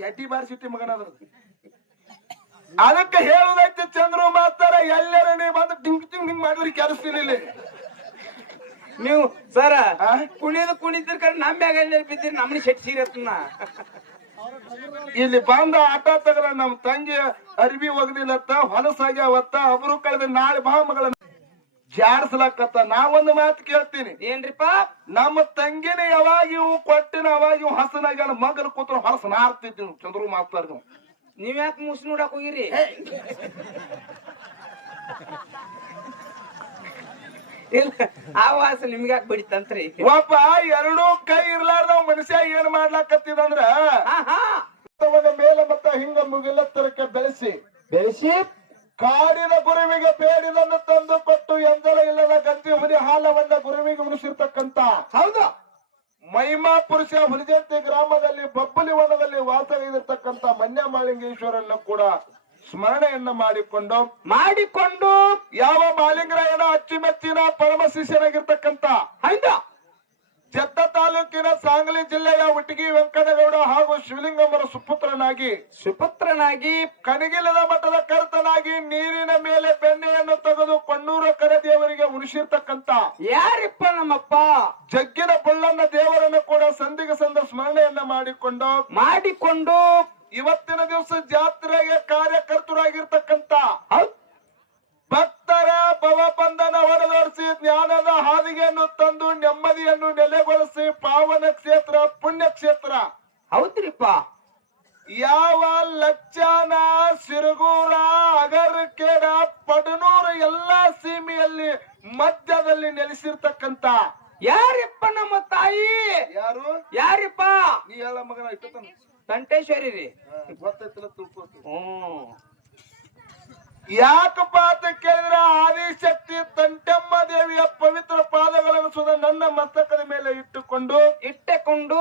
ಗೆಡ್ಡಿ ಬಾರಿಸಿಟ್ಟಿ ಮಗನ ಅದ್ರದ್ದು. ಅದಕ್ಕೆ ಹೇಳುದೈತಿ ಚಂದ್ರು ಮಾಸ್ತರ ಎಲ್ಲರ ನೀ ಬಂದು ಟಿಂಗ್ ಟಿಂಗ್ ಟಿಂಗ್ ಮಾಡಿದ್ರಿ ಕೆರಸ್ತೀನಿ ಇಲ್ಲಿ. ನೀವು ಸರ? ಕುಣಿದು ಕುಣಿದ್ರ ಕಡೆ ನಮ್ಮ ಮ್ಯಾಗ ಬಿದ್ದಿರಿ? ನಮ್ಮನಿ ಶೆಟ್ ಸೀರತ್ನ ಇಲ್ಲಿ ಬಂದ ಆಟ ತಗರ ನಮ್ ತಂಗಿ ಅರ್ಬಿ ಒಗದಿಲ್ಲತ್ತ ಹೊಲಸಾಗ್ಯಾವತ್ತ ಅವರು ಕಳೆದ ನಾಳೆ ಬಾ ಮಗಳ ಜಾಡ್ಸ್ಲಕತ್ತ ನಾವೊಂದು ಮಾತು ಕೇಳ್ತೀನಿ. ಏನ್ರಿಪ್ಪ? ನಮ್ಮ ತಂಗಿನ ಯಾವಾಗ ಇವು ಕೊಟ್ಟಿನ ಅವಾಗ ಇವು ಹಸನಾಗ ಮಗನ ಕೂತ್ರ ಹೊಲಸ ನಾರ್ತಿದ್ವಿ ಚಂದ್ರು ಮಾಸ್ತಾರ ನೀವು ನೀವ್ ಯಾಕೆ ಮುಸ್ ನೋಡಕ್ ಹೋಗಿರಿ? ಇಲ್ಲ ಆ ವಾಸ ನಿಮ್ಗೆ ಯಾಕೆ ಬಡಿತಂತ್ರಿ. ಒಬ್ಬ ಎರಡೂ ಕೈ ಇರ್ಲಾರ್ದ ಮನುಷ್ಯ ಏನ್ ಮಾಡ್ಲಾಕತ್ತಿದಂದ್ರ ಹಾ ಹಾ ತವನ ಮೇಲೆ ಮತ್ತ ಹಿಂಗ ಮುಗಿಲತ್ತರಕ್ಕೆ ಬೆಳೆಸಿ. ಬೆಳೆಸಿ? ಕಾಡಿನ ಗುರುವಿಗೆ ಬೇಡಿದನ್ನು ತಂದು ಕೊಟ್ಟು ಎಂದರ ಇಲ್ಲದ ಗಂಜಿ ಹುರಿ ಹಾಲವನ್ನ ಗುರುವಿಗೆ ಉಳಿಸಿರ್ತಕ್ಕಂತ ಹೌದು. ಮಹಿಮಾ ಪುರುಷ ಹುರಿಜಂತಿ ಗ್ರಾಮದಲ್ಲಿ ಬಬ್ಬುಲಿ ವನದಲ್ಲಿ ವಾಸವಿರತಕ್ಕಂತ ಮನ್ಯ ಮಾಳಿಂಗೇಶ್ವರನ್ನು ಕೂಡ ಸ್ಮರಣೆಯನ್ನ ಮಾಡಿಕೊಂಡು ಮಾಡಿಕೊಂಡು ಯಾವ ಮಾಲಿಂಗರಾಯನ ಅಚ್ಚುಮೆಚ್ಚಿನ ಪರಮ ಶಿಷ್ಯನಾಗಿರ್ತಕ್ಕಂತ ಹೈದ. ಜದ್ದ ತಾಲೂಕಿನ ಸಾಂಗ್ಲಿ ಜಿಲ್ಲೆಯ ಉಟಗಿ ವೆಂಕಟಗೌಡ ಹಾಗೂ ಶಿವಲಿಂಗಮ್ಮರ ಸುಪುತ್ರನಾಗಿ ಸುಪುತ್ರನಾಗಿ ಕಣಗಿಲದ ಮಠದ ಕರ್ತನಾಗಿ ನೀರಿನ ಮೇಲೆ ಬೆಣ್ಣೆಯನ್ನು ತೆಗೆದು ಕೊಣ್ಣೂರ ಕರದೇವರಿಗೆ ಯಾರಿಪ್ಪ ನಮ್ಮಪ್ಪ? ಜಗ್ಗಿನ ಬಳ್ಳನ್ನ ದೇವರನ್ನ ಕೂಡ ಸಂಧಿಗೆ ಸಂದ ಸ್ಮರಣೆಯನ್ನ ಮಾಡಿಕೊಂಡು ಮಾಡಿಕೊಂಡು ಇವತ್ತಿನ ದಿವಸ ಜಾತ್ರೆಗೆ ಕಾರ್ಯಕರ್ತರಾಗಿರ್ತಕ್ಕಂತ ಭಕ್ತರ ಭವಬಂಧನ ಹೊರದೋಡಿಸಿ ಜ್ಞಾನದ ಹಾದಿಗೆಯನ್ನು ತಂದು ನೆಮ್ಮದಿಯನ್ನು ನೆಲೆಗೊಳಿಸಿ ಪಾವನ ಕ್ಷೇತ್ರ ಪುಣ್ಯ ಕ್ಷೇತ್ರ ಹೌದ್ರಿಪ್ಪ. ಯಾವ ಲಚ್ಚಾನ ಸಿರುಗೂರ ಅಗರಕೇಡ ಪಡನೂರ ಎಲ್ಲಾ ಸೀಮೆಯಲ್ಲಿ ಮಧ್ಯದಲ್ಲಿ ನೆಲೆಸಿರ್ತಕ್ಕಂತ ಯಾರಿಪ್ಪ ನಮ್ಮ ತಾಯಿ? ಯಾರು? ಯಾರಿಪ್ಪ? ನೀ ಹೇಳ ಮಗನ ಇಟ್ಟು ಕಂಠೇಶ್ವರಿ ರೀ ಗೊತ್ತೈತಿಲ್ಲ ತಿಳ್ಕೊತಿ ಹ್ಮ್. ಯಾಕಪ್ಪ ಅಂತ ಕೇಳಿದ್ರ? ಆದಿಶಕ್ತಿ ತಂಟಮ್ಮ ದೇವಿಯ ಪವಿತ್ರ ಪಾದಗಳನ್ನು ಸುದ ನನ್ನ ಮಸ್ತಕದ ಮೇಲೆ ಇಟ್ಟುಕೊಂಡು ಇಟ್ಟಕೊಂಡು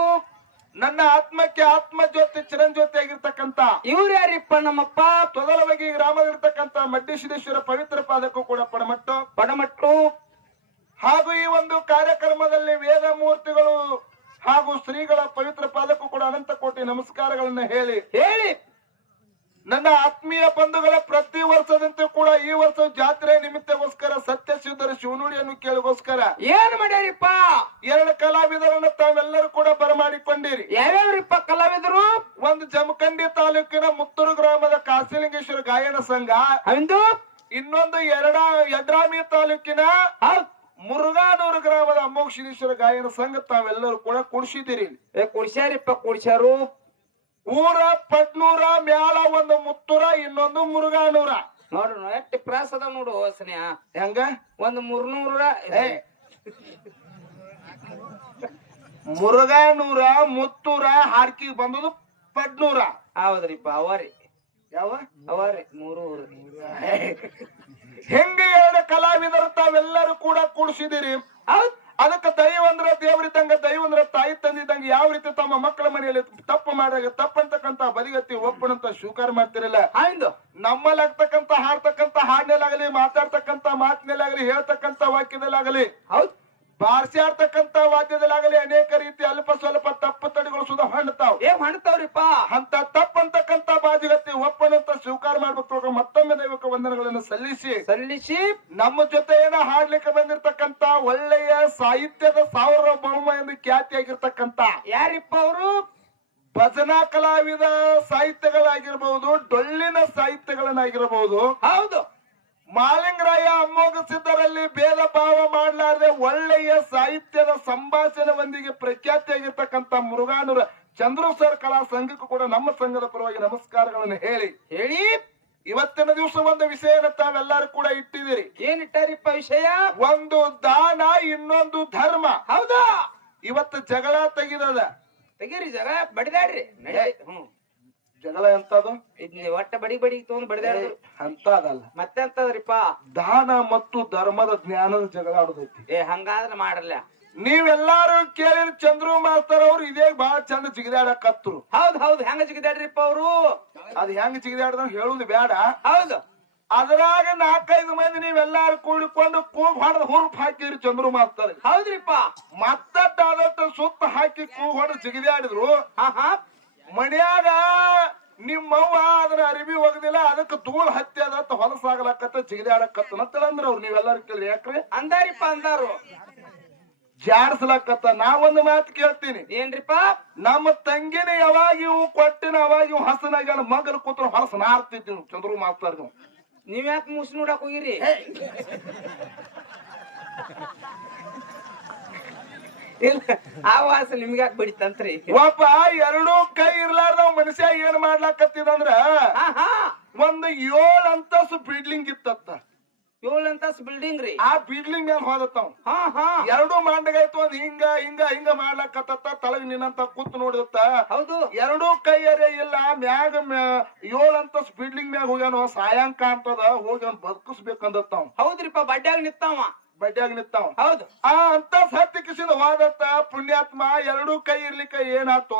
ನನ್ನ ಆತ್ಮಕ್ಕೆ ಆತ್ಮ ಜ್ಯೋತಿ ಚಿರಂಜ್ಯೋತಿ ಆಗಿರ್ತಕ್ಕಂತ ಇವ್ರು ಯಾರಿಪ್ಪ ನಮ್ಮಪ್ಪ? ತೊದಲವಾಗಿ ಗ್ರಾಮದಲ್ಲಿರ್ತಕ್ಕಂತ ಮಡ್ಡಿಸಿದ್ದೇಶ್ವರ ಪವಿತ್ರ ಪಾದಕ್ಕೂ ಕೂಡ ಪಡಮಟ್ಟು ಪಡಮಟ್ಟು ಹಾಗೂ ಈ ಒಂದು ಕಾರ್ಯಕ್ರಮದಲ್ಲಿ ವೇದ ಮೂರ್ತಿಗಳು ಹಾಗೂ ಶ್ರೀಗಳ ಪವಿತ್ರ ಪಾದಕ್ಕೂ ಕೂಡ ಅನಂತ ಕೋಟಿ ನಮಸ್ಕಾರಗಳನ್ನ ಹೇಳಿ ಹೇಳಿ. ನನ್ನ ಆತ್ಮೀಯ ಬಂಧುಗಳ ಪ್ರತಿ ವರ್ಷದಂತೆ ಕೂಡ ಈ ವರ್ಷ ಜಾತ್ರೆ ನಿಮಿತ್ತಗೋಸ್ಕರ ಸತ್ಯ ಸಿದ್ಧರ ಶಿವನುಡಿಯನ್ನು ಕೇಳಿಗೋಸ್ಕರ ಏನ್ ಮಾಡ್ಯಾರಿಪ್ಪ? ಎರಡು ಕಲಾವಿದರನ್ನ ತಾವೆಲ್ಲರೂ ಕೂಡ ಬರಮಾಡಿಕೊಂಡಿರಿ. ಯಾವ್ಯಾವ್ರಿಪ್ಪ ಕಲಾವಿದರು? ಒಂದು ಜಮಖಂಡಿ ತಾಲೂಕಿನ ಮುತ್ತೂರು ಗ್ರಾಮದ ಕಾಸಿಲಿಂಗೇಶ್ವರ ಗಾಯನ ಸಂಘ. ಒಂದು ಇನ್ನೊಂದು ಎರಡ ಯಡ್ರಾಮಿ ತಾಲೂಕಿನ ಮುರುಘಾನೂರು ಗ್ರಾಮದ ಅಮೋಕ್ಷೇಶ್ವರ ಗಾಯನ ಸಂಘ ತಾವೆಲ್ಲರೂ ಕೂಡ ಕುಡಿಸಿದಿರಿ ಏ ಕುಡ್ಸ್ಯಾರಿಪ್ಪ ಕುಡ್ಸ್ಯಾರು? ಊರ ಪಟ್ನೂರ ಮ್ಯಾಲ ಒಂದು ಮುತ್ತೂರ ಇನ್ನೊಂದು ಮುರುಘಾನೂರ. ನೋಡು ಎಷ್ಟು ಪ್ರಾಸ ಅದ ನೋಡು ಸ್ನೇಹ ಹೆಂಗ? ಒಂದು ಮುರ್ನೂರ ಏ. ಮುರುಘಾನೂರ ಮುತ್ತೂರ ಹಾರ್ಕಿ ಬಂದದು ಪಡ್ನೂರ ಹೌದ್ರಿ ಅವರಿ. ಯಾವ? ಅವರಿ ಮೂರು ಹೆಂಗ ಎರಡು ಕಲಾವಿದರು ತಾವೆಲ್ಲರೂ ಕೂಡ ಕೂಡಿಸಿದಿರಿ? ಹೌದ್. ಅದಕ್ಕೆ ದೈವ ಅಂದ್ರೆ ದೇವರಿದ್ದಂಗ ದೈವ ಅಂದ್ರೆ ತಾಯಿ ತಂದಿದ್ದಂಗ ಯಾವ ರೀತಿ ತಮ್ಮ ಮಕ್ಕಳ ಮನೆಯಲ್ಲಿ ತಪ್ಪು ಮಾಡಿದಾಗ ತಪ್ಪಂತಕ್ಕಂತ ಬದಿಗತ್ತಿ ಒಪ್ಪನಂತ ಸ್ವೀಕಾರ ಮಾಡ್ತಿರಲ್ಲ. ಆಯ್ತು ನಮ್ಮಲ್ಲಿ ಆಗ್ತಕ್ಕಂತ ಹಾಡ್ತಕ್ಕಂತ ಹಾಡಿನಲ್ಲಾಗಲಿ ಮಾತಾಡ್ತಕ್ಕಂತ ಮಾತಿನಲ್ಲಾಗಲಿ ಹೇಳ್ತಕ್ಕಂತ ವಾಕ್ಯದಲ್ಲಾಗಲಿ ಹೌದ್. ಬಾರ್ಸ್ಯಾಡ್ತಕ್ಕಂತ ವಾದ್ಯದಲ್ಲಾಗಲಿ ಅನೇಕ ರೀತಿ ಅಲ್ಪ ಸ್ವಲ್ಪ ತಪ್ಪು ತಡೆಗಳು ಸುಧಾ ಹಣ್ತಾವ್ ಏ ಹಣ್ತಾವ್ರಿಪ್ಪ ಅಂತ ತಪ್ಪಂತಕ್ಕಂತ ಬಾಜಿಗತ್ತಿ ಒಪ್ಪನಂತ ಸ್ವೀಕಾರ ಮಾಡ್ಬೇಕು ಮತ್ತೊಮ್ಮೆ ದೈವಕ ವಂದನೆಗಳನ್ನು ಸಲ್ಲಿಸಿ. ಸಲ್ಲಿಸಿ. ನಮ್ಮ ಜೊತೆ ಏನ ಹಾಡ್ಲಿಕ್ಕೆ ಬಂದಿರತಕ್ಕಂತ ಒಳ್ಳೆಯ ಸಾಹಿತ್ಯದ ಸಾರ್ವಭೌಮ ಎಂದು ಖ್ಯಾತಿಯಾಗಿರ್ತಕ್ಕಂತ ಯಾರಿಪ್ಪ ಅವರು? ಭಜನಾ ಕಲಾವಿದ ಸಾಹಿತ್ಯಗಳಾಗಿರ್ಬಹುದು ಡೊಳ್ಳಿನ ಸಾಹಿತ್ಯಗಳನ್ನಾಗಿರಬಹುದು ಹೌದು. ಮಾಲಿಂಗರಾಯ ಅಮ್ಮೋಗ ಸಿದ್ಧರಲ್ಲಿ ಭೇದ ಭಾವ ಮಾಡಲಾರದೆ ಒಳ್ಳೆಯ ಸಾಹಿತ್ಯದ ಸಂಭಾಷಣೆಯೊಂದಿಗೆ ಪ್ರಖ್ಯಾತಿಯಾಗಿರ್ತಕ್ಕಂಥ ಮುರುಘಾನೂರ ಚಂದ್ರು ಸರ್ ಕಲಾ ಸಂಘಕ್ಕೂ ಕೂಡ ನಮ್ಮ ಸಂಘದ ಪರವಾಗಿ ನಮಸ್ಕಾರಗಳನ್ನು ಹೇಳಿ. ಹೇಳಿ. ಇವತ್ತಿನ ದಿವಸ ಒಂದು ವಿಷಯನ ತಾವೆಲ್ಲರೂ ಕೂಡ ಇಟ್ಟಿದ್ದೀರಿ. ಏನಿಟ್ಟಾರಿಪ್ಪ ವಿಷಯ? ಒಂದು ದಾನ ಇನ್ನೊಂದು ಧರ್ಮ. ಹೌದಾ? ಇವತ್ತು ಜಗಳ ತೆಗಿದದ. ತೆಗೀರಿ ಜಗ ಬಡಿದಾಡ್ರಿ. ಹ್ಮ್. ಜಗಳ ಎಂತದು? ಇದ್ ನೀವ್ ಒಟ್ಟ ಬಡಿ ಬಡಿ ತಗೊಂಡ್ ಬಡಿದಾಡ್ರು ಅಂತ ಅದಲ್ಲ ಮತ್ತೆ ಅಂತದ್ರಿಪ್ಪ ದಾನ ಮತ್ತು ಧರ್ಮದ ಜ್ಞಾನದ ಜಗಳ ಆಡೋದೈತಿ. ಏ ಹಂಗಾದ್ರ ಮಾಡಲ್ಲ. ನೀವೆಲ್ಲಾರು ಕೇಳಿರಿ ಚಂದ್ರು ಮಾಸ್ತರ್ ಅವ್ರು ಇದೇ ಬಹಳ ಚಂದ ಜಿಗಿದಾಡಕತ್ರು ಹೌದ್ ಹೌದ್ ಹೆಂಗ ಜಿಗಿದಾಡ್ರಿಪ್ಪ ಅವ್ರು? ಅದ್ ಹೆಂಗ್ ಜಿಗಿದಾಡ್ದ ಹೇಳುದು ಬೇಡ ಹೌದು. ಅದ್ರಾಗ ನಾಲ್ಕೈದು ಮಂದಿ ನೀವೆಲ್ಲಾರು ಕೂಡಿಕೊಂಡು ಕೂಗ್ ಹೊಡೆದ್ ಹುರುಪ್ ಹಾಕಿರಿ ಚಂದ್ರು ಮಾಸ್ತರ್. ಹೌದ್ರಿಪ್ಪ. ಮತ್ತಟ್ಟಾದಟ್ಟು ಸುತ್ತ ಹಾಕಿ ಕೂಗ್ ಹೊಡೆದ್ ಜಿಗಿದಾಡಿದ್ರು. ಹಾ ಹಾ ಮನ್ಯಾಗ ನಿಮ್ಮವ್ವ ಅದನ್ನ ಅರಿವಿ ಹೋಗದಿಲ್ಲ ಅದಕ್ಕೆ ಧೂಳ್ ಹತ್ತಿ ಅಂತ ಹೊಲಸಾಗಲಕತ್ತ ಜಿಗಿದಾಡಕತ್ತ ಅಂತಂದ್ರ ಅವ್ರು. ನೀವೆಲ್ಲರೂ ಕೇಳಿ ಯಾಕ್ರಿ? ಅಂದಾರಿಪ್ಪ ಅಂದಾರು. ಜಾಡ್ಸ್ಲಕತ್ತ ನಾವೊಂದು ಮಾತು ಕೇಳ್ತೀನಿ. ಏನ್ರಿಪ್ಪ? ನಮ್ಮ ತಂಗಿನ ಯಾವಾಗ ಇವು ಕೊಟ್ಟಿನ ಅವಾಗ ಇವು ಹಸನಾಗ ಮಗನ ಕೂತ್ರ ಹೊಲಸ ನಾರ್ತಿದ್ವಿ ಚಂದ್ರು ಮಾಸ್ತಾರ್ ನೀವು ನೀವ್ಯಾಕ್ ಮುಸ್ ನೋಡಕ್ ಹೋಗಿರಿ? ಇಲ್ಲ ಆ ವಾಸ ಬಡಿತಂತ್ರಿ ಒಬ್ಬ ಎರಡೂ ಕೈ ಇರ್ಲಾರ್ದ ಮನುಷ್ಯ ಏನ್ ಮಾಡ್ಲಾಕತ್ತಿದಂದ್ರ ಹಾ ಹಾ. ಒಂದು ಏಳ್ ಅಂತಸ್ ಬಿಲ್ಡಿಂಗ್ ಇತ್ತತ್ತ ಏಳ್ ಅಂತಸ್ ಬಿಲ್ಡಿಂಗ್ ರೀ. ಆ ಬಿಲ್ಡಿಂಗ್ ಮೇಲೆ ಹೋದತ್ತವ್ ಹಾ ಹಾ. ಎರಡು ಮಂಡಗಾಯ್ತು ಒಂದ್ ಹಿಂಗ ಹಿಂಗ ಹಿಂಗ ಮಾಡ್ಲಾಕತ್ತ ತಳಗ್ ನಿನ್ನಂತ ಕೂತ್ ನೋಡಿದತ್ತ. ಹೌದು. ಎರಡೂ ಕೈಯರೇ ಇಲ್ಲ ಮ್ಯಾಗ ಮ್ಯಾ- ಏಳ್ ಅಂತಸ್ ಬಿಲ್ಡಿಂಗ್ ಮ್ಯಾಗ ಹೋಗ್ಯಾನ ಸಾಯಂಕ ಅಂತದ ಹೋಗಿ ಅವ್ನ್ ಬದುಕಿಸ್ಬೇಕಂದತ್ತವ್ ಹೌದ್ರಿಪ್ಪ ಬಡ್ಡ್ಯಾಗ ನಿತ್ತಾವ ಬಡ್ಡ್ಯಾಗ ನಿಂತಾವ. ಹೌದು. ಆ ಅಂತ ಸತ್ಯ ಕಿಸಿದ ಹೋದತ್ತ ಪುಣ್ಯಾತ್ಮ ಎರಡೂ ಕೈ ಇರ್ಲಿಕ್ಕ ಏನಾತೋ.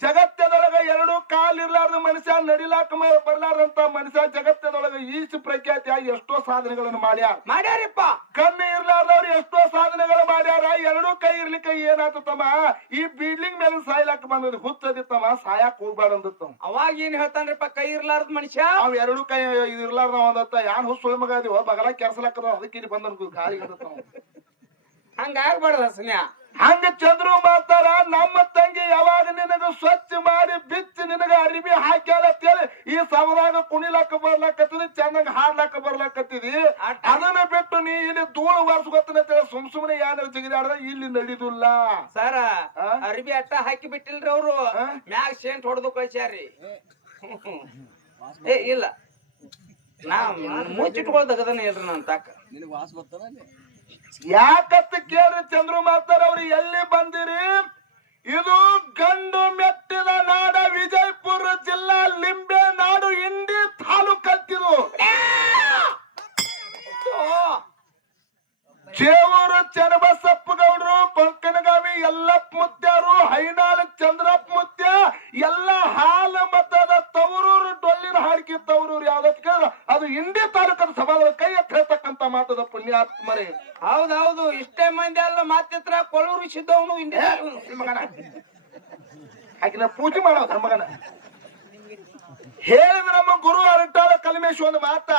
ಜಗತ್ತದೊಳಗ ಎರಡು ಕಾಲ್ ಇರ್ಲಾರ್ದ ಮನುಷ್ಯ ನಡಿಲಾಕ ಬರ್ಲಾರ್ದಂತ ಮನುಷ್ಯ ಜಗತ್ತದೊಳಗ ಈಚು ಪ್ರಖ್ಯಾತಿಯಾಗಿ ಎಷ್ಟೋ ಸಾಧನೆಗಳನ್ನು ಮಾಡ್ಯಾರ. ಮಾಡ್ಯಾರಿಪ್ಪ. ಕಣ್ಣು ಇರ್ಲಾರ್ದವ್ರು ಎಷ್ಟೋ ಸಾಧನೆಗಳು ಮಾಡ್ಯಾರ. ಎರಡು ಕೈ ಇರ್ಲಿಕ್ಕ ಏನಾತು ತಮ್ಮ? ಈ ಬಿಲ್ಡಿಂಗ್ ಮೇಲೆ ಸಾಯ್ಲಾಕ ಬಂದ್ರೆ ಹುತ್ತದಿತ್ತಮ್ಮ ತಮ್ಮ ಸಾಯಕ್ ಹೋಗ್ಬೇಡ ಅಂದತ್ತ ಅವಾಗ ಏನ್ ಹೇಳ್ತಾನ್ರಿಪ್ಪ ಕೈ ಇರ್ಲಾರ್ದ ಮನುಷ್ಯ? ಅವ್ ಎರಡು ಕೈ ಇರ್ಲಾರ್ದ ಒಂದತ್ತ ಯಾನ್ ಹುಸ್ ಮಗ ಅದೀವ ಬಗಲ ಕೆರ್ಸಲಕ್ಕದ ಅದಕ್ಕೆ ಇಲ್ಲಿ ಬಂದ ಗಾಳಿ ಹಂಗಾಗ್ಬಾರ್ದ ಅವ. ಹಂಗ ಚಂದ್ರು ಮಾಡ್ತಾರ ನಮ್ಮ ತಂಗಿ ಯಾವಾಗ ನಿನಗ ಸ್ವಚ್ಛ ಮಾಡಿ ಬಿಚ್ಚಿ ನಿನಗ ಅರಿವಿ ಹಾಕ್ಯಾಲ ಅಂತೇಳಿ ಈ ಸಮದಾಗ ಕುಣಿಲಾಕ ಬರ್ಲಾಕತ್ತಿದಿ ಚಂದಂಗ ಹಾಡ್ಲಾಕ ಬರ್ಲಾಕತ್ತಿದಿ. ಅದನ್ನ ಬಿಟ್ಟು ನೀ ಇಲ್ಲಿ ಧೂಳು ಬರ್ಸ್ಕೊತನ ಸುಮ್ ಸುಮ್ನೆ ಯಾರ ಜಿಗಿದಾಡ್ದ ಇಲ್ಲಿ ನಡಿದುಲ್ಲ. ಸರ ಅರಿವಿ ಅರ್ಬಿ ಅಟ್ಟ ಹಾಕಿ ಬಿಟ್ಟಿಲ್ರಿ ಅವ್ರು? ಮ್ಯಾಗ ಸೇಂಟ್ ಹೊಡೆದು ಕಳ್ಸ್ಯಾರಿ. ಏ ಇಲ್ಲ. ನಾ ಮುಚ್ಚಿಟ್ಕೊಳ್ದಗದನ ಹೇಳ್ರಿ ನನ್ ತಾಕ. ಯಾಕತ್ತ ಕೇಳ್ರಿ ಚಂದ್ರು ಮಾತಾರ ಅವ್ರು ಎಲ್ಲಿ ಬಂದಿರಿ? ಇದು ಗಂಡು ಮೆಟ್ಟಿದ ನಾಡ ವಿಜಯಪುರ ಜಿಲ್ಲಾ ಲಿಂಬೆ ನಾಡು ಇಂಡಿ ತಾಲೂಕತ್ತಿದು ಚೇವೂರು ಚನ್ನಬಸಪ್ಪ ಗೌಡರು ಪಂಕನಗಾಮಿ ಎಲ್ಲಪ್ಪ ಮುತ್ಯಾರು ಹೈನಾಳ ಚಂದ್ರಪ್ಪ ಮುತ್ಯ, ಎಲ್ಲ ಹಾಲು ಮತದ ತವರೂರು ಡೊಲ್ಲಿನ ಹಾಡಿಕೆ ತವರೂರು ಯಾವ್ದಕ್ಕೆ ಅದು ಇಂಡಿ ತಾಲೂಕದ ಸಭಾದ ಪುಣ್ಯಾತ್ಮರೇ ಹೌದೌದು ಇಷ್ಟೇ ಮಂದಿ ಅಲ್ಲ ಮಾತಿತ್ರ ಕೊಳೂರು ಸಿದ್ದವನು ಇಂಡಿಯಾ ಆಕಿನ ಪೂಜೆ ಮಾಡೋ ಮಗನ. ಹೇಳಿದ ನಮ್ಮ ಗುರು ಅರಟಾಳ ಕಲ್ಮೇಶ್ ಒಂದು ಮಾತ.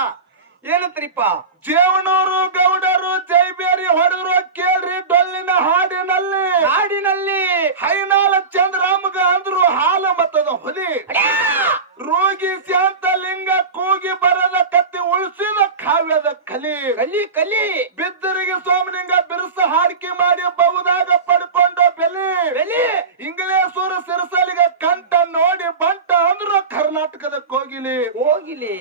ಏನಂತ್ರಿಪ್ಪ? ಜೇವನೂರು ಗೌಡರು ಜೈಬೇರಿ ಹೊಡೆದ್ರು ಕೇಳ್ರಿ ಡೊಲ್ಲಿನ ಹಾಡಿನಲ್ಲಿ. ಹಾಡಿನಲ್ಲಿ. ಹೈನಾಲ ಚಂದ್ರಾಮಗ ಅಂದ್ರು ಹಾಲ ಮತ್ತದ ಹೊಲಿ. ರೋಗಿ ಶಾಂತ ಲಿಂಗ ಕೂಗಿ ಬರದ ಕತ್ತಿ ಉಳಿಸಿದ ಕಾವ್ಯದ ಕಲಿ. ಕಲಿ ಕಲಿ. ಬಿದ್ದರಿಗೆ ಸೋಮಲಿಂಗ ಬಿರುಸ ಹಾಡಿಕೆ ಮಾಡಿ ಬಹುದಾಗ ಪಡ್ಕೊಂಡ ಬೆಲೆ. ಬೆಲೆ. ಇಂಗ್ಲೇಶ್ವರ ಸಿರಸಲಿಗೆ ಕಂಠ ನೋಡಿ ಬಂಟ ಅಂದ್ರ ಕರ್ನಾಟಕದ ಕೋಗಿಲಿ. ಹೋಗಿಲಿ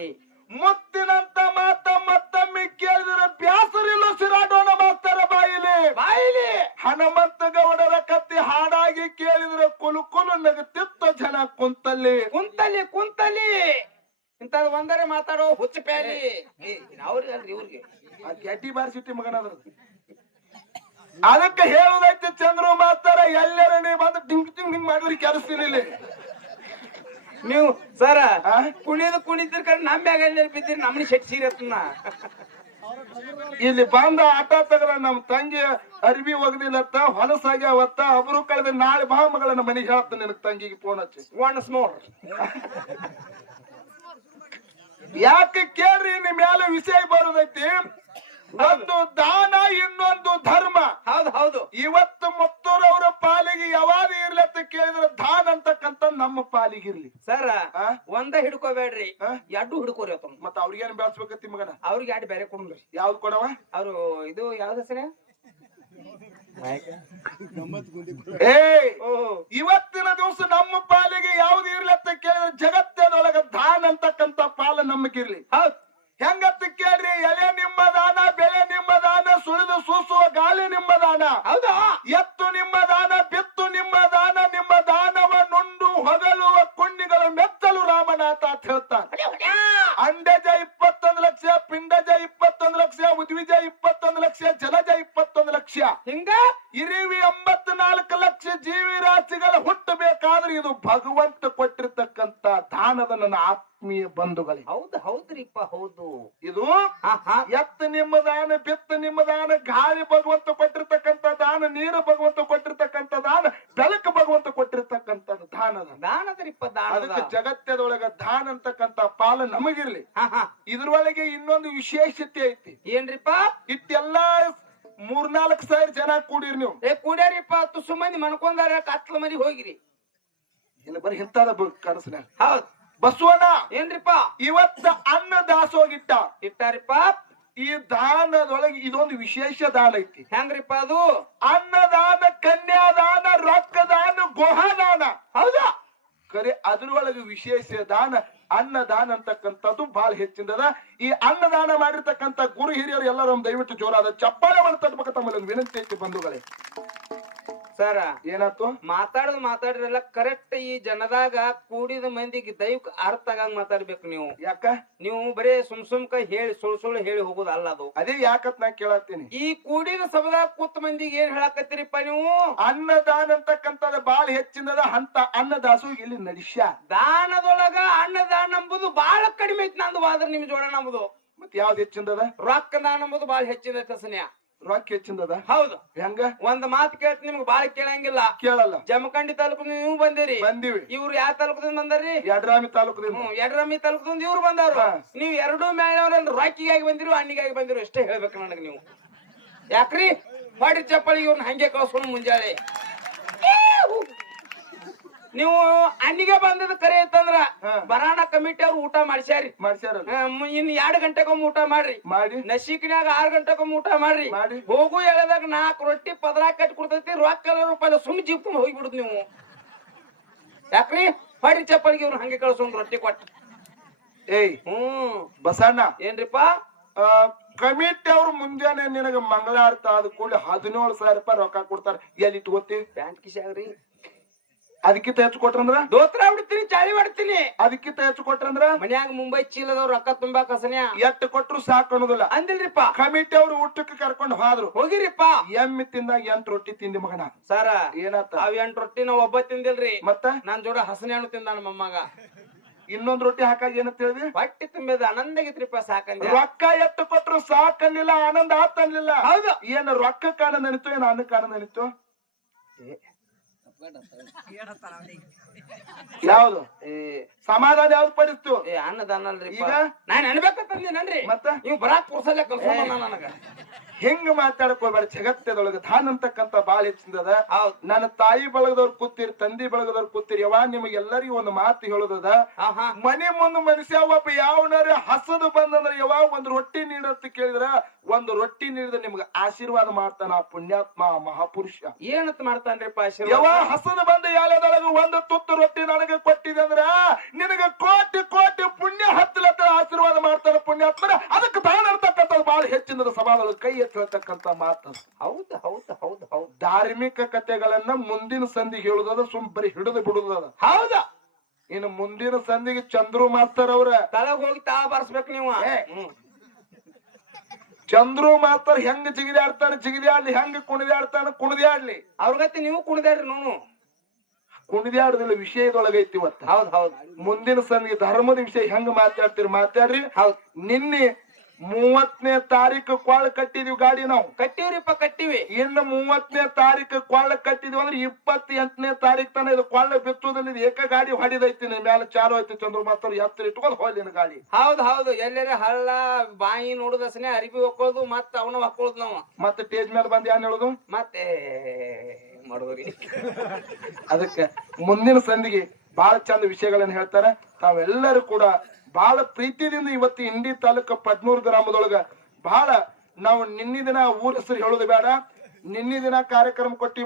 ಮುತ್ತಿನಂತ ಮಾತ ಮತ್ತೊಮ್ಮೆ ಕೇಳಿದ್ರೆ ಬ್ಯಾಸರಿಲ್ಲ ಸಿರಾಡೋಣ ಮಾಸ್ತರ ಬಾಯಿಲಿ ಬಾಯಿಲಿ ಹನುಮಂತ ಗೌಡರ ಕತ್ತಿ ಹಾಡಾಗಿ ಕೇಳಿದ್ರೆ ಕುಲು ಕುಲು ನಗುತ್ತಿತ್ತ ಜನ ಕುಂತಲ್ಲಿ ಕುಂತಲಿ ಕುಂತಲಿ ಒಂದರೆ ಮಾತಾಡೋ ಹುಚ್ಚ ಪ್ಯಾಲಿ ಅವ್ರಿಗೆ ಅಲ್ರಿ ಇವ್ರಿಗೆ. ಆ ಗೆಡ್ಡಿ ಬಾರಿಸಿಟ್ಟಿ ಮಗನ ಅದ್ರ ಅದಕ್ಕೆ ಹೇಳುದೈತಿ ಚಂದ್ರು ಮಾಸ್ತರ ಎಲ್ಲರ ನೀವು ಬಂದು ಟಿಂಗ್ ಟಿಂಗ್ ಟಿಂಗ್ ಮಾಡಿದ್ರಿ ಕೆಲಸ್ತೀನಿ ಇಲ್ಲಿ. ನೀವು ಸರ ಆ? ಕುಣಿದು ಕುಣಿದ್ರ ಕಡೆ ನಮ್ ಬ್ಯಾಗ ಬಿದ್ದಿರಿ? ನಮ್ಮನ್ನ ಶೆಟ್ ಸೀರತ್ನ ಇಲ್ಲಿ ಬಂದ ಆಟ ತಗರ ನಮ್ ತಂಗಿ ಅರ್ಬಿ ಹೊಲಸಾಗಿ ಹೊಲಸಾಗ್ಯಾವತ್ತ ಅವರು ಕಳೆದ ನಾಳೆ ಬಾ ಮಗಳನ್ನ ಮನೆಗೆ ಹೇಳ್ತಾನೆ ನಿನ್ ತಂಗಿಗೆ ಫೋನ್ ಹಚ್ಚಿ. ಒನ್ಸ್ ಮೋರ್ ಯಾಕೆ ಕೇಳ್ರಿ ನಿಮ್ ಮೇಲೆ ವಿಷಯ ಬರುದೈತಿ? ಒಂದು ದಾನ ಇನ್ನೊಂದು ಧರ್ಮ. ಹೌದು ಹೌದು. ಇವತ್ತು ಅವರ ಪಾಲಿಗೆ ಯಾವಾಗ ಇರ್ಲಿ ಅಂತ ಕೇಳಿದ್ರೆ ದಾನ ಅಂತಕ್ಕಂತ ನಮ್ಮ ಪಾಲಿಗೆ ಇರ್ಲಿ. ಸರ್ ಒಂದ ಹಿಡ್ಕೋಬೇಡ್ರಿ? ಎರಡು ಹಿಡ್ಕೋರಿ ಅತ್ತ ಮತ್ತ ಅವ್ರಿಗೇನ್ ಬೆಳೆಸ್ಬೇಕತ್ತಿ ಮಗನ ಅವ್ರಿಗೆ ಎರಡು ಬೇರೆ ಕೊಡ್ರಿ ಯಾವ್ದು ಕೊಡವ? ಅವರು ಇದು ಯಾವ್ದು ಹೆಸರೇ? ಇವತ್ತಿನ ದಿವಸ ನಮ್ಮ ಪಾಲಿಗೆ ಯಾವ್ದು ಇರ್ಲಿ ಅಂತ ಕೇಳಿದ್ರೆ ಜಗತ್ತಿನೊಳಗ ದಾನ ಅಂತಕ್ಕಂತ ಪಾಲ ನಮಗಿರ್ಲಿ ಹೆಂಗತ್ತ ಕೇಳ್ರಿ ಎಲೆ ನಿಮ್ಮ ದಾನ ಬೆಳೆ ನಿಮ್ಮ ದಾನ ಸುಳಿದು ಸೂಸುವ ಗಾಳಿ ನಿಮ್ಮ ದಾನ. ಹೌದಾ? ಎತ್ತು ನಿಮ್ಮ ಲಕ್ಷ ಜೀವಿ ರಾಶಿಗಳ ಹುಟ್ಟಬೇಕಾದ್ರೆ ಇದು ಭಗವಂತ ಕೊಟ್ಟಿರ್ತಕ್ಕಂತ ದಾನದ ನನ್ನ ಆತ್ಮೀಯ ಬಂಧುಗಳೇ. ಹೌದು ಹೌದ್ರಿಪ್ಪ ಹೌದು. ಇದು ಎತ್ತ ನಿಮ್ಮ ದಾನ ಬಿತ್ತ ನಿಮ್ಮ ದಾನ ಗಾಳಿ ಭಗವಂತ ಕೊಟ್ಟಿರ್ತಕ್ಕಂಥ ದಾನ ನೀರು ಭಗವಂತ ಕೊಟ್ಟಿರ್ತಕ್ಕಂಥ ದಾನ ಬೆಲಕ ಭಗವಂತ ಕೊಟ್ಟಿರ್ತಕ್ಕಂತ ದಾನ ದಾನದ್ರಿಪ್ಪ ದಾನ ದಾನದ. ಅದಕ್ಕೆ ಜಗತ್ತದೊಳಗ ದಾನ ಅಂತಕ್ಕಂತ ಪಾಲ ನಮಗಿರ್ಲಿ. ಇದ್ರೊಳಗೆ ಇನ್ನೊಂದು ವಿಶೇಷತೆ ಐತಿ. ಏನ್ರಿಪ್ಪ? ಇಟ್ಟೆಲ್ಲಾ ಮೂರ್ನಾಲ್ಕು ಸಾವಿರ ಜನ ಕೂಡಿರಿ ನೀವು. ಏ ಕುಡಿಯಾರಿಪ್ಪ ತುಸು ಮಂದಿ ಮನ್ಕೊಂಡಾರ ಕತ್ಲ ಮರಿ ಹೋಗಿರಿ. ಇಲ್ಲ ಬರೀ ಇಂತದ ಕನಸಿನ. ಹೌದ್. ಬಸವಣ್ಣ ಏನ್ರಿಪ್ಪ? ಇವತ್ತ ಅನ್ನ ದಾಸೋಗಿಟ್ಟ ಇಟ್ಟಾರಿಪ್ಪ? ಈ ದಾನದೊಳಗೆ ಇದೊಂದು ವಿಶೇಷ ದಾನ ಐತಿ. ಹೆಂಗ್ರಿಪ್ಪ ಅದು? ಅನ್ನದಾನ ಕನ್ಯಾದಾನ ರೊಕ್ಕದಾನ ಗುಹದಾನ. ಹೌದಾ? ಕರೆ ಅದ್ರೊಳಗೆ ವಿಶೇಷ ದಾನ. ಅನ್ನದಾನ ಅಂತಕ್ಕಂಥದ್ದು ಬಹಳ ಹೆಚ್ಚಿನದ ಈ ಅನ್ನದಾನ ಮಾಡಿರ್ತಕ್ಕಂಥ ಗುರು ಹಿರಿಯರು ಎಲ್ಲರೂ ದಯವಿಟ್ಟು ಜೋರಾದ ಚಪ್ಪಾಳೆ ಮಾಡ್ತಕ್ಕ ತಮ್ಮಲ್ಲಿ ಒಂದು ವಿನಂತಿ ಐತಿ ಬಂಧುಗಳೇ. ಸರ ಏನಾಯ್ತು ಮಾತಾಡದ್ ಮಾತಾಡಿರಲ್ಲ ಕರೆಕ್ಟ್ ಈ ಜನದಾಗ ಕೂಡಿದ ಮಂದಿಗೆ ದೈವಕ್ ಅರ್ಥ ಆಗಂಗ್ ಮಾತಾಡ್ಬೇಕು ನೀವು. ಯಾಕ? ನೀವು ಬರೇ ಸುಮ್ ಸುಮ್ಕ ಹೇಳಿ ಸುಳ್ ಸುಳ್ಳು ಹೇಳಿ ಹೋಗುದಲ್ಲ ಅದು. ಅದೇ ಯಾಕತ್ ನಾ ಕೇಳತ್ತೀನಿ? ಈ ಕೂಡಿದ ಸಭದಾಗ ಕೂತ್ ಮಂದಿಗೆ ಏನ್ ಹೇಳಕತ್ತೀರಿಪ್ಪ ನೀವು? ಅನ್ನದಾನ ಅಂತಕ್ಕಂಥದ್ದು ಬಾಳ ಹೆಚ್ಚಿನದ ಹಂತ ಅನ್ನದಾಸು ಇಲ್ಲಿ ನಡಿಶ ದಾನದೊಳಗ ಅನ್ನದಾನ ಎಂಬುದು ಬಾಳ ಕಡಿಮೆ ಐತಿ ನಂದು ವಾದ್ರ ನಿಮ್ ಜೋಡ ನಮ್ದು ಮತ್ ಯಾವ್ದು ಹೆಚ್ಚಿಂದದ ರೊಕ್ಕ ದಾನ ಎಂಬುದು ಬಹಳ ಹೆಚ್ಚಿನ ತಸನ್ಯ ರೊಕ್ಕ ಹೆಚ್ಚಿಂದದ ಹೌದು. ಹೆಂಗ? ಒಂದ್ ಮಾತು ಕೇಳ್ತ ನಿಮ್ಗೆ ಬಾಳ ಕೇಳಂಗಿಲ್ಲ. ಕೇಳಲ್ಲ. ಜಮಖಂಡಿ ತಾಲೂಕು ನೀವು ಬಂದಿರಿ. ಬಂದಿವಿ. ಇವ್ರು ಯಾವ ತಾಲೂಕದಿಂದ ಬಂದಾರಿ? ಯಡ್ರಾಮಿ ತಾಲೂಕದಿಂದ. ಹ್ಮ್ ಯಡ್ರಾಮಿ ತಾಲೂಕದಿಂದ ಇವ್ರು ಬಂದವ್ರು ಹಾ. ನೀವು ಎರಡೂ ಮೇಳವ್ರ ರೊಕ್ಕಿಗಾಗಿ ಬಂದಿರು ಅಣ್ಣಿಗಾಗಿ ಬಂದಿರು ಅಷ್ಟೇ ಹೇಳ್ಬೇಕು ನನಗೆ ನೀವು. ಯಾಕ್ರಿ? ಮಾಡಿ ಚಪ್ಪಳಿಗೆ ಇವ್ರನ್ನ ಹಂಗೆ ಕಳ್ಸ್ಕೊಂಡು ಮುಂಜಾನೆ ನೀವು ಅಣ್ಣಿಗೆ ಬಂದದ ಕರೆ ಐತಂದ್ರ. ಬರಾಣ ಕಮಿಟಿ ಅವ್ರು ಊಟ ಮಾಡ್ಸ್ಯಾರಿ. ಮಾಡ್ಸ್ಯಾರ ಇನ್ ಎರಡ್ ಗಂಟೆಗೊಮ್ಮೆ ಊಟ ಮಾಡ್ರಿ. ಮಾಡಿ. ನಶೀಕ್ನ್ಯಾಗ ಆರ್ ಗಂಟೆಗೊಮ್ಮೆ ಊಟ ಮಾಡ್ರಿ. ಮಾಡಿ. ಹೋಗು ಹೇಳದಾಗ ನಾಲ್ಕು ರೊಟ್ಟಿ ಪದರ ಕಟ್ಟಿ ಕೊಡ್ತೈತಿ ರೊಕ್ಕ ರೂಪಾಯಿ ಸುಮ್ ಜೀಪ್ ತುಂಬ ಹೋಗ್ಬಿಡುದು ನೀವು. ಯಾಕ್ರಿ? ಹೊಡಿ ಚಪ್ಪಲ್ಗೆ ಇವ್ರು ಹಂಗೆ ಕಳ್ಸೊಂದ್ ರೊಟ್ಟಿ ಕೊಟ್ಟ. ಏಯ್ ಹ್ಮ್. ಬಸಣ್ಣ. ಏನ್ರಿಪ್ಪ? ಕಮಿಟಿ ಅವ್ರು ಮುಂಜಾನೆ ನಿನಗ ಮಂಗಳಾರ್ತ ಆದ ಕೂಡಲೇ ಹದಿನೇಳು ಸಾವಿರ ರೂಪಾಯಿ ರೊಕ್ಕ ಕೊಡ್ತಾರ. ಎಲ್ಲಿ ಇಟ್ಕೋತಿ ಪ್ಯಾಂಟ್ ಕಿಶಾಗ್ರಿ. ಅದಕ್ಕಿಂತ ಹೆಚ್ಚು ಕೊಟ್ರಂದ್ರ? ದೋತ್ರ ಬಿಡ್ತೀನಿ ಚಾಳಿ ಮಾಡ್ತೀನಿ. ಅದಕ್ಕಿಂತ ಹೆಚ್ಚು ಕೊಟ್ರಂದ್ರ? ಮನ್ಯಾಗ ಮುಂಬೈ ಚೀಲದವ್ರು ರೊಕ್ಕ ತುಂಬಾ ಕಸನ್ಯ ಎಟ್ಟು ಕೊಟ್ರು ಸಾಕು ಅನ್ನೋದಿಲ್ಲ. ಅಂದಿಲ್ರಿಪ್ಪ. ಕಮಿಟಿ ಅವ್ರು ಊಟಕ್ಕೆ ಕರ್ಕೊಂಡು ಹೋದ್ರು. ಹೋಗಿರಿಪ್ಪ. ಎಮ್ಮಿ ತಿಂದಾಗ ಎಂಟು ರೊಟ್ಟಿ ತಿಂದಿ ಮಗನ. ಸರ ಏನತ್ತ? ಅವ್ ಎಂಟ್ ರೊಟ್ಟಿ ನಾವ್ ಒಬ್ಬ ತಿಂದಿಲ್ರಿ. ಮತ್ತ? ನಾನ್ ಜೋಡ ಹಸನೆ ಹಣ್ಣು ತಿಂದಾನ ಮೊಮ್ಮಗ ಇನ್ನೊಂದ್ ರೊಟ್ಟಿ ಹಾಕಾಗ ಏನಂತ ಹೇಳಿದ್ವಿ ಹೊಟ್ಟಿ ತುಂಬಿದ ಆನಂದ ಆಗಿತ್ರಿಪ್ಪ ಸಾಕಂದ ರೊಕ್ಕ ಎತ್ತು ಕೊಟ್ರು ಸಾಕನ್ಲಿಲ್ಲ ಆನಂದ ಆತನ್ಲಿಲ್ಲ ಹೌದು. ಏನ್ ರೊಕ್ಕ ಕಾಣ ನೆನಿತು ಏನ್ ಕಾಣ ಆನಂದ ಅನಿತು ಯಾವ್ದು? ಏ ಸಮಾಧಾನ ಯಾವ್ದು ಪಡಿಸ್ತು? ಏ ಅನ್ನದಾನ ಅಲ್ರಿ ಈಗ? ನಾನ್ ಅನ್ಬೇಕಂತಂದೇನನ್ರಿ ಮತ್ತ? ನೀವು ಬರಾಕ್ ಪುರ್ಸಲ್ಲ ಕಲ್ಸೋಣ ನನಗ. ಹೆಂಗ್ ಮಾತಾಡ್ಕೋಬೇಡ? ಜಗತ್ತದೊಳಗ ದಾನ ಅಂತಕ್ಕಂತ ಬಾಳ ಹೆಚ್ಚಿಂದದ? ನನ್ನ ತಾಯಿ ಬಳಗದವ್ರು ಕೂತಿರಿ ತಂದಿ ಬಳಗದವ್ರು ಕೂತಿರಿ ಯಾವ ನಿಮಗೆಲ್ಲರಿಗೂ ಒಂದು ಮಾತು ಹೇಳೋದದ? ಮನೆ ಮುಂದ್ ಮನುಷ್ಯ ಒಬ್ಬ ಯಾವನಾರ ಹಸದು ಬಂದಂದ್ರ ಯಾವ ಒಂದ್ ರೊಟ್ಟಿ ನೀಡತ್ತ ಕೇಳಿದ್ರ ಒಂದು ರೊಟ್ಟಿ ನೀಡಿದ ನಿಮ್ಗೆ ಆಶೀರ್ವಾದ ಮಾಡ್ತಾನ ಪುಣ್ಯಾತ್ಮ ಮಹಾಪುರುಷ. ಏನಂತ ಮಾಡ್ತಾನ್ರಿಪ್ಪ ಯಾವ ಆಶೀರ್ವಾದ ಹಸನ ಬಂದ ಯಾಲದೊಳಗ ಒಂದು ತುತ್ತು ರೊಟ್ಟಿ ನನಗೆ ಕೊಟ್ಟಿದೆ ಅಂದ್ರ ನಿನಗೆ ಕೋಟಿ ಕೋಟಿ ಪುಣ್ಯ ಹತ್ತಲತ್ತ ಆಶೀರ್ವಾದ ಮಾಡ್ತಾನ ಪುಣ್ಯಾತ್ಮ ಅದಕ್ಕೆ ದಾನ ಅಂತಕ್ಕಂಥದ್ದು ಬಹಳ ಹೆಚ್ಚಿನ ಸಮಾಜದ ಕೈ ಎತ್ತಿ ಹೇಳ್ತಕ್ಕಂಥ ಮಾತು ಹೌದು ಹೌದು ಹೌದು ಹೌದು. ಧಾರ್ಮಿಕ ಕಥೆಗಳನ್ನ ಮುಂದಿನ ಸಂಧಿಗೆ ಹೇಳುದದ ಸುಮ್ ಬರಿ ಹಿಡಿದು ಬಿಡುದದ ಹೌದ. ಇನ್ನು ಮುಂದಿನ ಸಂಧಿಗೆ ಚಂದ್ರು ಮಾಸ್ತರ್ ಅವ್ರ. ತಲೆಗೆ ಹೋಗಿ ತಾ ಬರ್ಸ್ಬೇಕು ನೀವು. ಚಂದ್ರು ಮಾತ್ರ ಹೆಂಗ್ ಜಿಗಿದಾಡ್ತಾನೆ ಜಿಗಿದಾಡ್ಲಿ ಹೆಂಗ್ ಕುಣಿದಾಡ್ತಾನ ಕುಣಿದಾಡ್ಲಿ. ಅವ್ರಗತ್ತೆ ಗತಿ ನೀವು ಕುಣಿದಾಡ್ರಿ ನೋನು ಕುಣಿದಾಡುದಿಲ್ಲ ವಿಷಯದೊಳಗೈತಿ ಇವತ್ತು. ಹೌದ್ ಹೌದ್. ಮುಂದಿನ ಸಂದಿಗೆ ಧರ್ಮದ ವಿಷಯ ಹೆಂಗ್ ಮಾತಾಡ್ತೀರಿ ಮಾತಾಡ್ರಿ. ಹೌದ್. ನಿನ್ನೆ ಮೂವತ್ತನೇ ತಾರೀಕು ಕೊಳ್ಳ ಕಟ್ಟಿದೀವಿ ಗಾಡಿ ನಾವು. ಕಟ್ಟಿವ್ರಿಪ್ಪ ಕಟ್ಟಿವಿ. ಇನ್ನು ಮೂವತ್ತನೇ ತಾರೀಕು ಕೊಳ್ಳ ಕಟ್ಟಿದೀವಿ ಅಂದ್ರೆ ಇಪ್ಪತ್ತ ಎಂಟನೇ ತಾರೀಕು ತನ ಇದು ಕೊಳ್ಳ ಬಿತ್ತುದಲ್ಲಿ ಇದು ಏಕ ಗಾಡಿ ಹೊಡಿದೈತಿ ನಿನ್ ಮ್ಯಾಲ ಚಾಲು ಐತಿ ಚಂದ್ರ ಮಾಸ್ತರ್ ಎತ್ತರ ಇಟ್ಕೊಂಡು ಹೋಗ್ಲಿ ಗಾಡಿ. ಹೌದ್ ಹೌದು. ಎಲ್ಲರ ಹಳ್ಳ ಬಾಯಿ ನೋಡುದಸನೆ ಅರಿಬಿ ಹಾಕೊಳ್ಳೋದು ಮತ್ತ ಅವನು ಹಾಕೊಳ್ಳೋದು ನಾವು. ಮತ್ತೆ ಸ್ಟೇಜ್ ಮೇಲೆ ಬಂದು ಏನ್ ಹೇಳುದು? ಮತ್ತೆ ಮಾಡೋರಿ ಅದಕ್ಕೆ ಮುಂದಿನ ಸಂದಿಗೆ ಬಹಳ ಚಂದ ವಿಷಯಗಳನ್ನ ಹೇಳ್ತಾರೆ. ತಾವೆಲ್ಲರೂ ಕೂಡ ಬಹಳ ಪ್ರೀತಿಯಿಂದ ಇವತ್ತು ಇಂಡಿ ತಾಲೂಕು ಪದ್ಮೂರು ಗ್ರಾಮದೊಳಗ ಬಹಳ ನಾವು ನಿನ್ನೆ ದಿನ ಊರ ಹೆಸರು ಹೇಳೋದು ಬೇಡ. ನಿನ್ನೆ ದಿನ ಕಾರ್ಯಕ್ರಮ ಕೊಟ್ಟಿ